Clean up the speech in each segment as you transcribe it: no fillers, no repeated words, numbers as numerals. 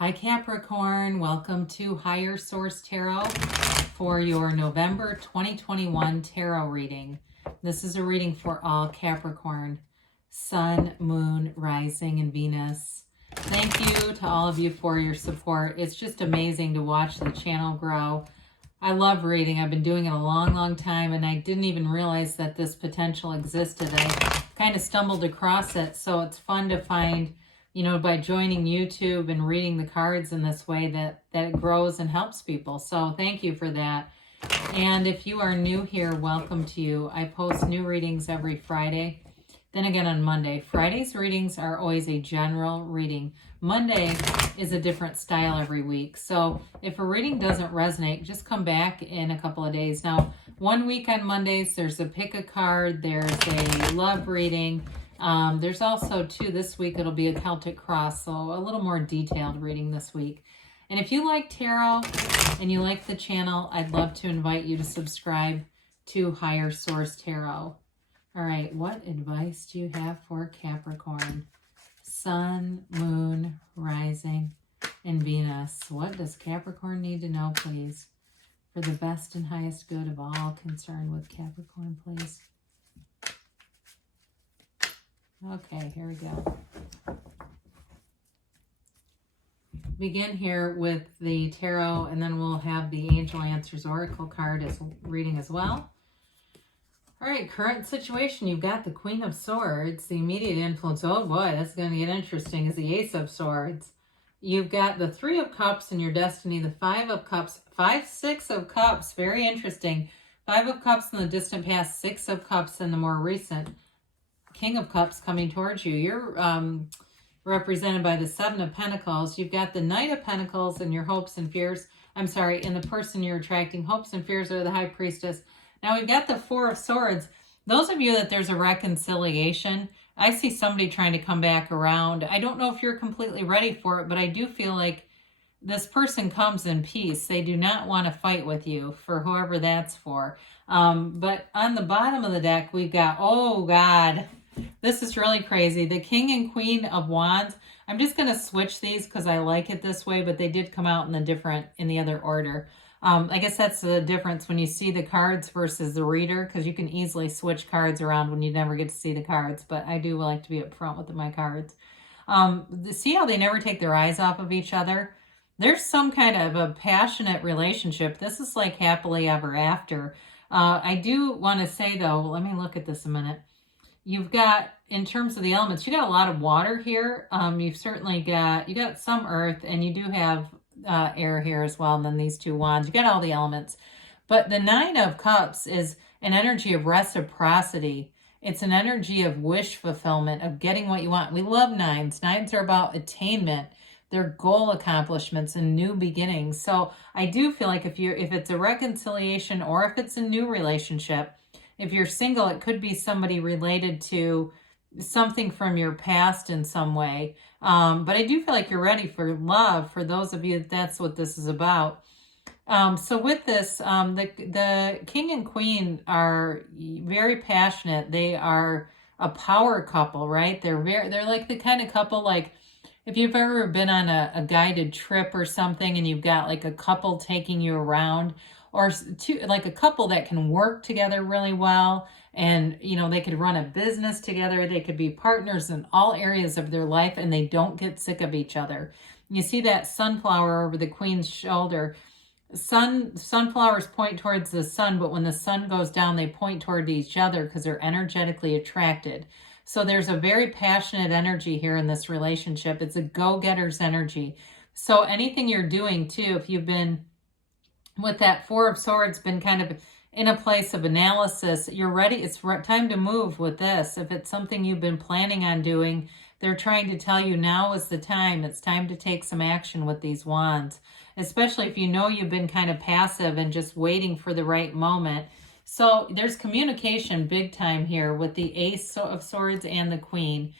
Hi Capricorn, welcome to Higher Source Tarot for your November 2021 tarot reading. This is a reading for all Capricorn, Sun, Moon, Rising, and Venus. Thank you to all of you for your support. It's just amazing to watch the channel grow. I love reading. I've been doing it a long time, and I didn't even realize that this potential existed. I kind of stumbled across it, so it's fun to find, you know, by joining YouTube and reading the cards in this way that it grows and helps people. So thank you for that. And if you are new here, welcome to you. I post new readings every Friday, then again on Monday. Friday's readings are always a general reading. Monday is a different style every week. So if a reading doesn't resonate, just come back in a couple of days. Now, 1 week on Mondays, there's a pick a card, there's a love reading. There's also, too, this week it'll be a Celtic cross, so a little more detailed reading this week. And if you like tarot and you like the channel, I'd love to invite you to subscribe to Higher Source Tarot. All right, what advice do you have for Capricorn? Sun, Moon, Rising, and Venus. What does Capricorn need to know, please? For the best and highest good of all concerned with Capricorn, please. Okay, here we go. Begin here with the tarot, and then we'll have the Angel Answers Oracle card as reading as well. All right, current situation. You've got the Queen of Swords. The immediate influence, oh boy, that's going to get interesting, is the Ace of Swords. You've got the Three of Cups in your destiny, the Five of Cups, Six of Cups, very interesting. Five of Cups in the distant past, Six of Cups in the more recent. King of Cups coming towards you. You're represented by the Seven of Pentacles. You've got the Knight of Pentacles and your hopes and fears. I'm sorry, and the person you're attracting. Hopes and fears are the High Priestess. Now we've got the Four of Swords. Those of you that there's a reconciliation, I see somebody trying to come back around. I don't know if you're completely ready for it, but I do feel like this person comes in peace. They do not want to fight with you, for whoever that's for. But on the bottom of the deck, we've got, oh God, this is really crazy. The King and Queen of Wands. I'm just going to switch these because I like it this way, but they did come out in the other order. I guess that's the difference when you see the cards versus the reader, because you can easily switch cards around when you never get to see the cards, but I do like to be up front with my cards. See how they never take their eyes off of each other? There's some kind of a passionate relationship. This is like happily ever after. I do want to say, though, let me look at this a minute. You've got, in terms of the elements, you got a lot of water here. You've certainly got, you got some earth, and you do have air here as well, and then these two wands. You got all the elements. But the Nine of Cups is an energy of reciprocity. It's an energy of wish fulfillment, of getting what you want. We love nines. Nines are about attainment. They're goal accomplishments and new beginnings. So I do feel like if it's a reconciliation or if it's a new relationship, if you're single, it could be somebody related to something from your past in some way. But I do feel like you're ready for love, for those of you that's what this is about. So with this, the King and Queen are very passionate. They are a power couple, right? They're like the kind of couple, like if you've ever been on a guided trip or something and you've got like a couple taking you around, or two, like a couple that can work together really well, and you know, they could run a business together, they could be partners in all areas of their life, and they don't get sick of each other. You see that sunflower over the Queen's shoulder. Sunflowers point towards the sun, but when the sun goes down, they point toward each other because they're energetically attracted. So there's a very passionate energy here in this relationship. It's a go-getter's energy. So anything you're doing too, if you've been with that Four of Swords, been kind of in a place of analysis, you're ready. It's time to move with this. If it's something you've been planning on doing, they're trying to tell you now is the time. It's time to take some action with these wands, especially if you know you've been kind of passive and just waiting for the right moment. So there's communication big time here with the Ace of Swords and the Queen.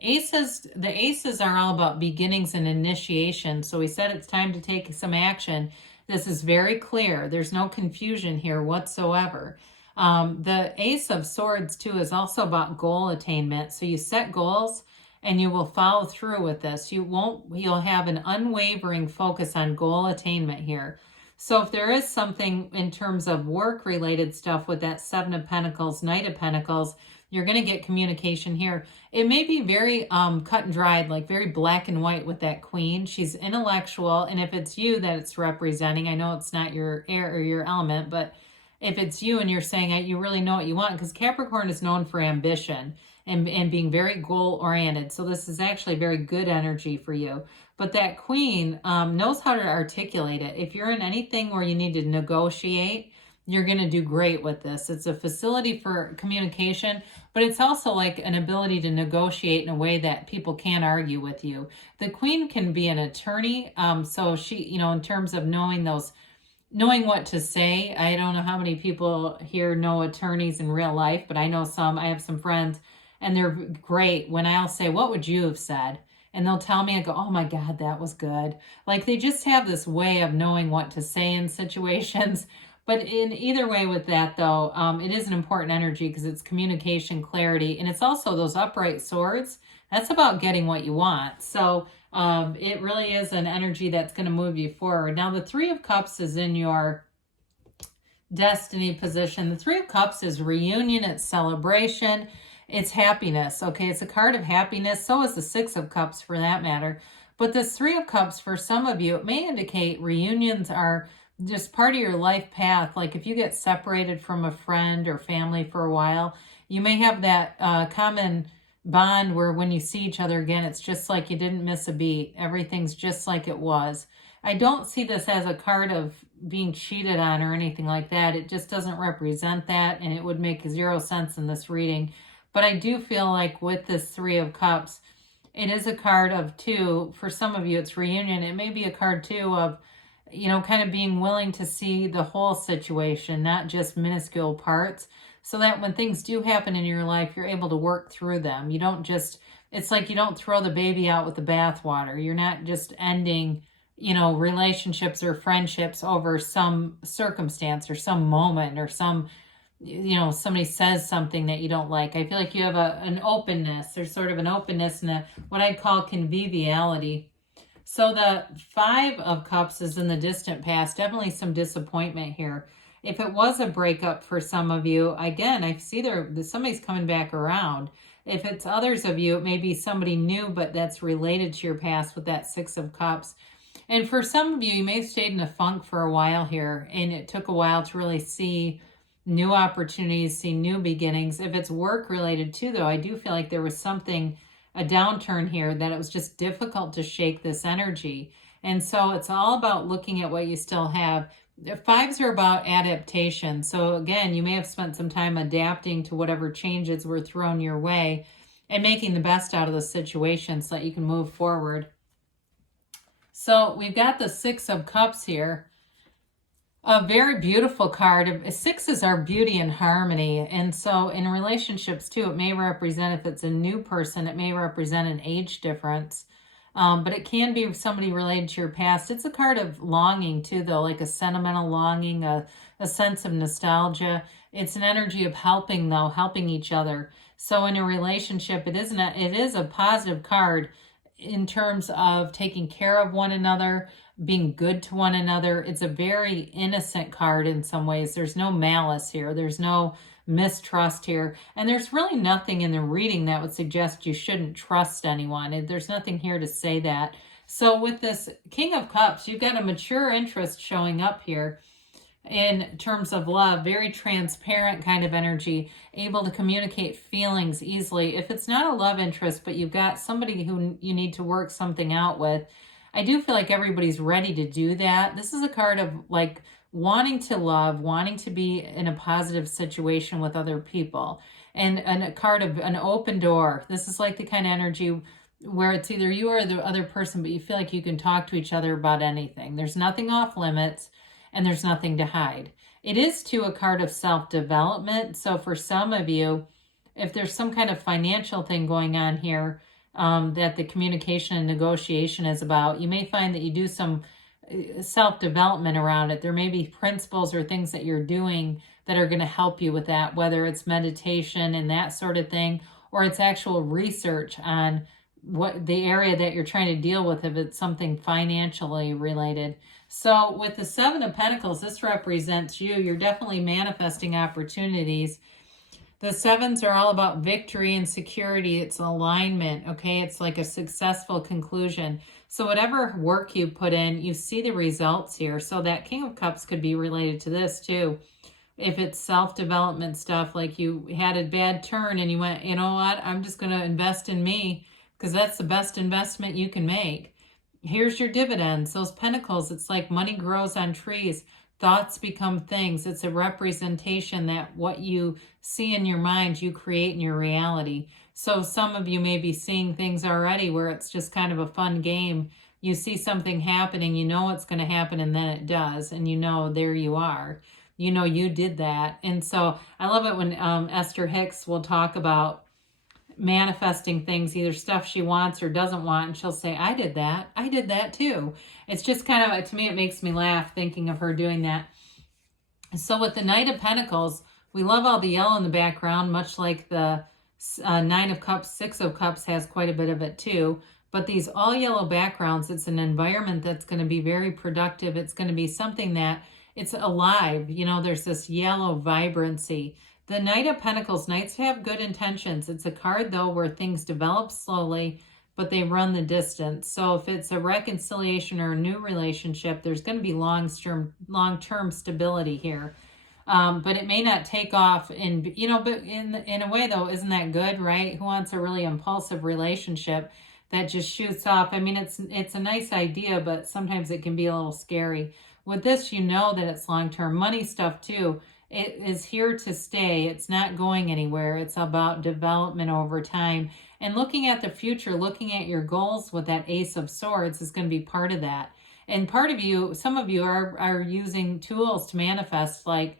The aces are all about beginnings and initiation. So we said it's time to take some action. This is very clear. There's no confusion here whatsoever. The Ace of Swords, too, is also about goal attainment. So you set goals and you will follow through with this. You'll have an unwavering focus on goal attainment here. So if there is something in terms of work related stuff with that Seven of Pentacles, Knight of Pentacles, you're going to get communication here. It may be very cut and dried, like very black and white with that Queen. She's intellectual, and if it's you that it's representing, I know it's not your air or your element, but if it's you and you're saying you really know what you want, because Capricorn is known for ambition and being very goal oriented. So this is actually very good energy for you. But that Queen knows how to articulate it. If you're in anything where you need to negotiate, you're going to do great with this. It's a facility for communication, but it's also like an ability to negotiate in a way that people can't argue with you. The Queen can be an attorney. So she, in terms of knowing what to say. I don't know how many people here know attorneys in real life, but I know some. I have some friends, and they're great. When I'll say, what would you have said? And they'll tell me, I go, oh my God, that was good. Like they just have this way of knowing what to say in situations. But in either way with that, though, it is an important energy because it's communication, clarity, and it's also those upright swords. That's about getting what you want. So it really is an energy that's going to move you forward. Now, the Three of Cups is in your destiny position. The Three of Cups is reunion, it's celebration, it's happiness. Okay, it's a card of happiness. So is the Six of Cups for that matter. But this Three of Cups, for some of you, it may indicate reunions are just part of your life path. Like if you get separated from a friend or family for a while, you may have that common bond where when you see each other again, it's just like you didn't miss a beat. Everything's just like it was. I don't see this as a card of being cheated on or anything like that. It just doesn't represent that, and it would make zero sense in this reading. But I do feel like with this Three of Cups, it is a card of two. For some of you, it's reunion. It may be a card too of kind of being willing to see the whole situation, not just minuscule parts, so that when things do happen in your life, you're able to work through them. You don't just, it's like you don't throw the baby out with the bathwater. You're not just ending, relationships or friendships over some circumstance or some moment or some, somebody says something that you don't like. I feel like you have an openness. There's sort of an openness and what I'd call conviviality. So the Five of Cups is in the distant past. Definitely some disappointment here. If it was a breakup for some of you, again, I see somebody's coming back around. If it's others of you, it may be somebody new, but that's related to your past with that Six of Cups. And for some of you, you may have stayed in a funk for a while here, and it took a while to really see new opportunities, see new beginnings. If it's work related too, though, I do feel like there was a downturn here, that it was just difficult to shake this energy. And so it's all about looking at what you still have. The Fives are about adaptation. So again, you may have spent some time adapting to whatever changes were thrown your way and making the best out of the situation so that you can move forward. So we've got the Six of Cups here. A very beautiful card. Sixes are beauty and harmony. And so in relationships too, it may represent, if it's a new person, it may represent an age difference. But it can be somebody related to your past. It's a card of longing too, though, like a sentimental longing, a sense of nostalgia. It's an energy of helping, though, helping each other. So in a relationship, it is a positive card in terms of taking care of one another, being good to one another. It's a very innocent card in some ways. There's no malice here. There's no mistrust here. And there's really nothing in the reading that would suggest you shouldn't trust anyone. There's nothing here to say that. So with this King of Cups, you've got a mature interest showing up here in terms of love. Very transparent kind of energy, able to communicate feelings easily. If it's not a love interest, but you've got somebody who you need to work something out with, I do feel like everybody's ready to do that. This is a card of like wanting to love, wanting to be in a positive situation with other people, and a card of an open door. This is like the kind of energy where it's either you or the other person, but you feel like you can talk to each other about anything. There's nothing off limits and there's nothing to hide. It is too a card of self-development. So for some of you, if there's some kind of financial thing going on here that the communication and negotiation is about, you may find that you do some self-development around it. There may be principles or things that you're doing that are going to help you with that, whether it's meditation and that sort of thing, or it's actual research on what the area that you're trying to deal with, if it's something financially related. So with the Seven of Pentacles, this represents you. You're definitely manifesting opportunities. The sevens are all about victory and security. It's alignment, okay? It's like a successful conclusion. So whatever work you put in, you see the results here. So that King of Cups could be related to this too. If it's self-development stuff, like you had a bad turn and you went, you know what, I'm just going to invest in me because that's the best investment you can make. Here's your dividends. Those pentacles, it's like money grows on trees. Thoughts become things. It's a representation that what you see in your mind, you create in your reality. So some of you may be seeing things already where it's just kind of a fun game. You see something happening, you know what's going to happen, and then it does. And you know, there you are. You know, you did that. And so I love it when Esther Hicks will talk about manifesting things, either stuff she wants or doesn't want, and she'll say, I did that. I did that too. It's just kind of, to me, it makes me laugh thinking of her doing that. So with the Knight of Pentacles, we love all the yellow in the background, much like the Nine of Cups, Six of Cups has quite a bit of it too. But these all yellow backgrounds, it's an environment that's going to be very productive. It's going to be something that it's alive. You know, there's this yellow vibrancy. The Knight of Pentacles, Knights have good intentions. It's a card, though, where things develop slowly, but they run the distance. So if it's a reconciliation or a new relationship, there's going to be long-term stability here. But it may not take off in, you know, but in a way, though, isn't that good, right? Who wants a really impulsive relationship that just shoots off? I mean, it's a nice idea, but sometimes it can be a little scary. With this, you know that it's long-term. Money stuff, too. It is here to stay. It's not going anywhere. It's about development over time. And looking at the future, looking at your goals with that Ace of Swords is going to be part of that. And part of you, some of you are using tools to manifest, like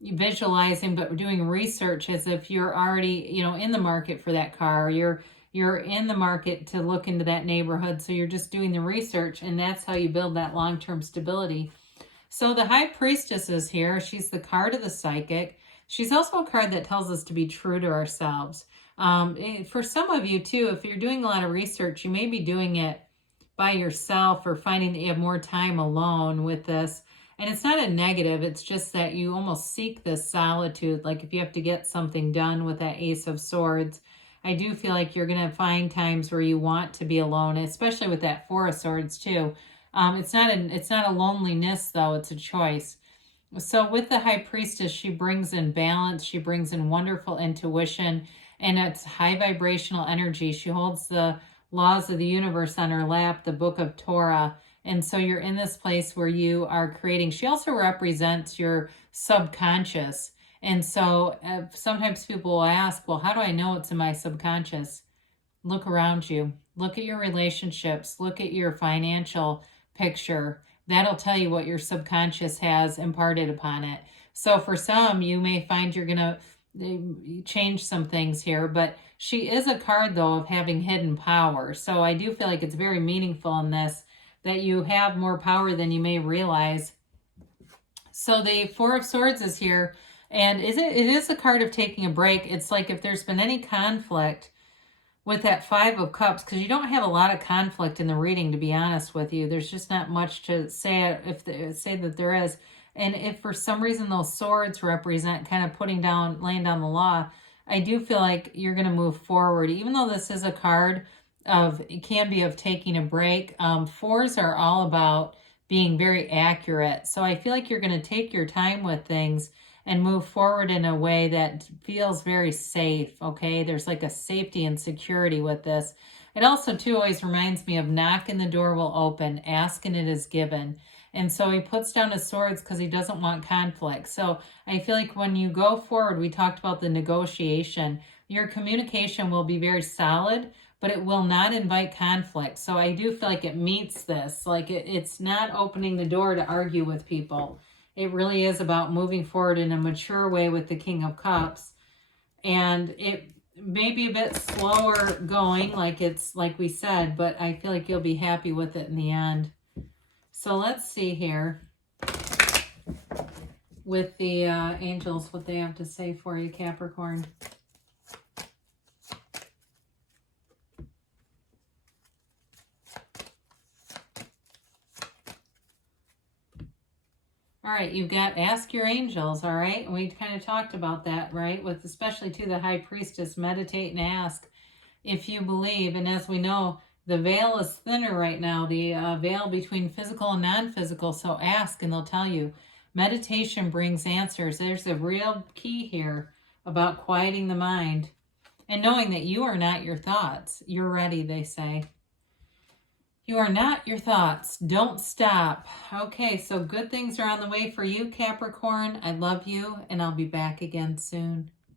visualizing, but doing research as if you're already, you know, in the market for that car. You're in the market to look into that neighborhood. So you're just doing the research, and that's how you build that long-term stability. So the High Priestess is here. She's the card of the psychic. She's also a card that tells us to be true to ourselves. For some of you, too, if you're doing a lot of research, you may be doing it by yourself or finding that you have more time alone with this. And it's not a negative. It's just that you almost seek this solitude. Like if you have to get something done with that Ace of Swords, I do feel like you're going to find times where you want to be alone, especially with that Four of Swords, too. It's not a loneliness, though. It's a choice. So with the High Priestess, she brings in balance. She brings in wonderful intuition, and it's high vibrational energy. She holds the laws of the universe on her lap, the book of Torah. And so you're in this place where you are creating. She also represents your subconscious. And so sometimes people will ask, well, how do I know it's in my subconscious? Look around you. Look at your relationships. Look at your financial picture. That'll tell you what your subconscious has imparted upon it. So for some, you may find you're going to change some things here, but she is a card, though, of having hidden power. So I do feel like it's very meaningful in this, that you have more power than you may realize. So the Four of Swords is here, and it is a card of taking a break. It's like if there's been any conflict with that Five of Cups, because you don't have a lot of conflict in the reading, to be honest with you. There's just not much to say say that there is. And if for some reason those swords represent kind of laying down the law, I do feel like you're going to move forward. Even though this is a card it can be of taking a break. Fours are all about being very accurate. So I feel like you're going to take your time with things and move forward in a way that feels very safe, okay? There's like a safety and security with this. It also, too, always reminds me of knock and the door will open, ask and it is given. And so he puts down his swords because he doesn't want conflict. So I feel like when you go forward, we talked about the negotiation, your communication will be very solid, but it will not invite conflict. So I do feel like it meets this. Like it's not opening the door to argue with people. It really is about moving forward in a mature way with the King of Cups. And it may be a bit slower going, like we said, but I feel like you'll be happy with it in the end. So let's see here with the angels, what they have to say for you, Capricorn. All right, you've got ask your angels, all right? And we kind of talked about that, right? With especially to the high priestess, meditate and ask if you believe. And as we know, the veil is thinner right now, the veil between physical and non-physical. So ask and they'll tell you. Meditation brings answers. There's a real key here about quieting the mind and knowing that you are not your thoughts. You're ready, they say. You are not your thoughts. Don't stop. Okay, so good things are on the way for you, Capricorn. I love you, and I'll be back again soon.